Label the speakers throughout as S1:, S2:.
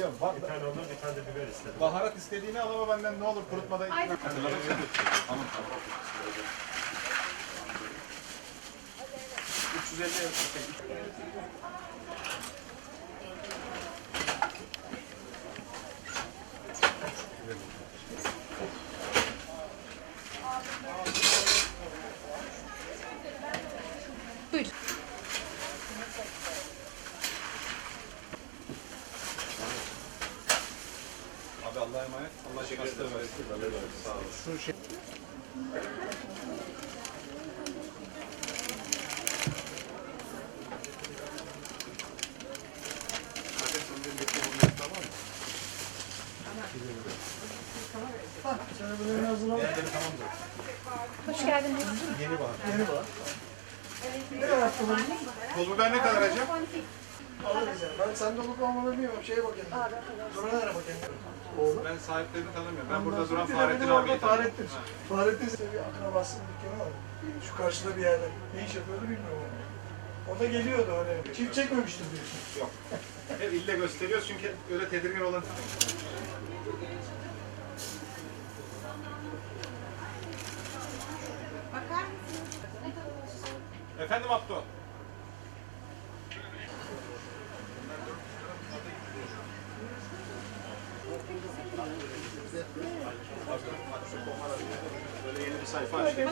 S1: Ya, ba-
S2: Bir tane ondan bir tane de biber istedim.
S1: baharat istediğini al ama benden ne olur kurutmadan. Tamam. 350
S3: Buyurun.
S1: Abi Allah'a emanet. Allah versin. Sağ olun. Şu şey...
S3: Hoş geldiniz.
S1: Yeni bahar. Yeni bahar. Pul biber ne kadar?
S4: Alırız yani. Ben sende olup olmadığını bilmiyorum. Şeye bakayım. Duranlara bakayım. Oğlum.
S1: Ben sahiplerini tanımıyorum. Ben burada duran Fahrettin abiyi tanıyorum.
S4: Fahrettin. Fahrettin size bir akrabasının dükkanı var. Şu karşıda bir yerde. Ne iş yapıyordu bilmiyorum. O da geliyordu öyle. Çift çekmemiştir diyorsun.
S1: Yok. Hep ille gösteriyoruz çünkü öyle tedirgin olan. Efendim Abdo. Böyle yeni bir sayfa açtık.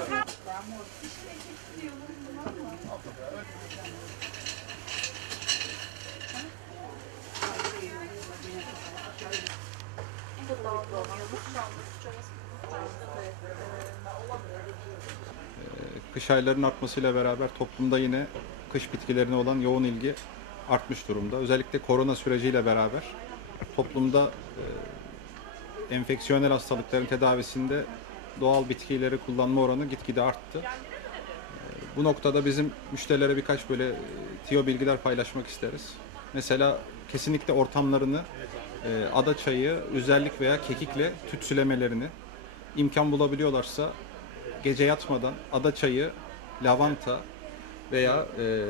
S5: Kış aylarının artmasıyla beraber toplumda yine kış bitkilerine olan yoğun ilgi artmış durumda. Özellikle korona süreciyle beraber toplumda e, enfeksiyonel hastalıkların tedavisinde doğal bitkileri kullanma oranı gitgide arttı. E, Bu noktada bizim müşterilere birkaç böyle e, tiyo bilgiler paylaşmak isteriz. Mesela kesinlikle ortamlarını e, ada çayı, üzerlik veya kekikle tütsülemelerini imkan bulabiliyorlarsa gece yatmadan ada çayı, lavanta veya e,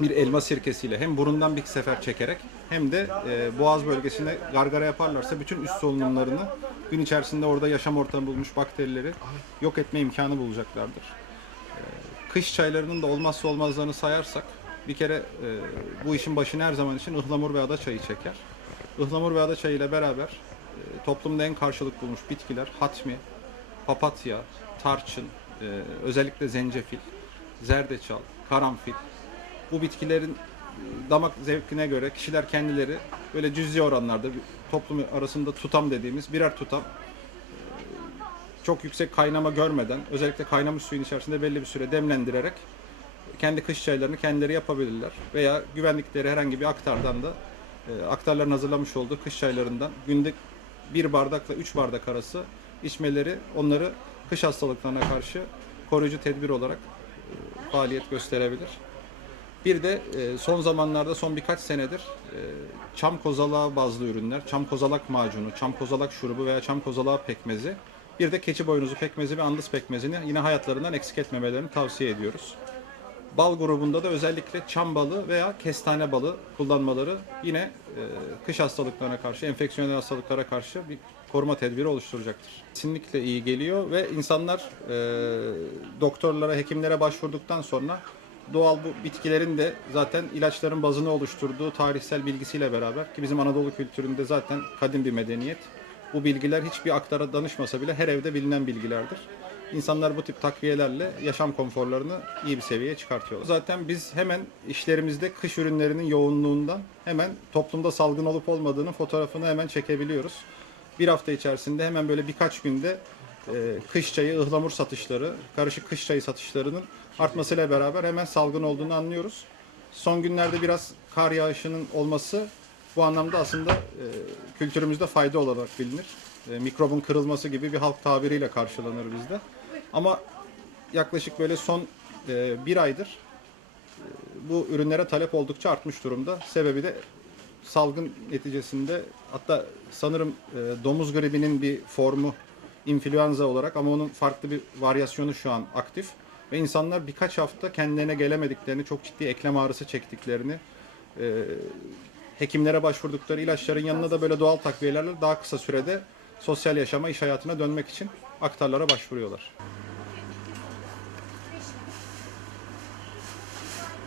S5: bir elma sirkesiyle hem burundan bir sefer çekerek hem de e, boğaz bölgesine gargara yaparlarsa bütün üst solunumlarını gün içerisinde orada yaşam ortamı bulmuş bakterileri yok etme imkanı bulacaklardır. E, kış çaylarının da olmazsa olmazlarını sayarsak bir kere e, bu işin başını her zaman için ıhlamur ve ada çayı çeker. Ihlamur ve ada çayı ile beraber e, toplumda en karşılık bulmuş bitkiler hatmi, papatya, tarçın, e, özellikle zencefil, zerdeçal, karanfil. Bu bitkilerin e, damak zevkine göre kişiler kendileri böyle cüzi oranlarda toplum arasında tutam dediğimiz birer tutam e, çok yüksek kaynama görmeden özellikle kaynamış suyun içerisinde belli bir süre demlendirerek kendi kış çaylarını kendileri yapabilirler. Veya güvenlikleri herhangi bir aktardan da e, aktarların hazırlamış olduğu kış çaylarından günde bir bardakla üç bardak arası içmeleri onları kış hastalıklarına karşı koruyucu tedbir olarak e, faaliyet gösterebilir. Bir de e, son zamanlarda son birkaç senedir e, çam kozalağı bazlı ürünler, çam kozalak macunu, çam kozalak şurubu veya çam kozalağı pekmezi, bir de keçi boynuzu pekmezi ve andız pekmezini yine hayatlarından eksik etmemelerini tavsiye ediyoruz. Bal grubunda da özellikle çam balı veya kestane balı kullanmaları yine e, kış hastalıklarına karşı, enfeksiyonel hastalıklara karşı bir koruma tedbiri oluşturacaktır. Kesinlikle iyi geliyor ve insanlar e, doktorlara, hekimlere başvurduktan sonra doğal bu bitkilerin de zaten ilaçların bazını oluşturduğu tarihsel bilgisiyle beraber ki bizim Anadolu kültüründe zaten kadim bir medeniyet. Bu bilgiler hiçbir aktara danışmasa bile her evde bilinen bilgilerdir. İnsanlar bu tip takviyelerle yaşam konforlarını iyi bir seviyeye çıkartıyorlar. Zaten biz hemen işlerimizde kış ürünlerinin yoğunluğundan hemen toplumda salgın olup olmadığının fotoğrafını hemen çekebiliyoruz. Bir hafta içerisinde hemen böyle birkaç günde e, kış çayı, ıhlamur satışları, karışık kış çayı satışlarının artmasıyla beraber hemen salgın olduğunu anlıyoruz. Son günlerde biraz kar yağışının olması bu anlamda aslında e, kültürümüzde fayda olarak bilinir. E, mikrobun kırılması gibi bir halk tabiriyle karşılanır bizde. Ama yaklaşık böyle son e, bir aydır e, bu ürünlere talep oldukça artmış durumda. Sebebi de salgın neticesinde hatta sanırım e, domuz gribinin bir formu influenza olarak ama onun farklı bir varyasyonu şu an aktif. Ve insanlar birkaç hafta kendilerine gelemediklerini, çok ciddi eklem ağrısı çektiklerini, e, hekimlere başvurdukları ilaçların yanına da böyle doğal takviyelerle daha kısa sürede sosyal yaşama, iş hayatına dönmek için aktarlara başvuruyorlar.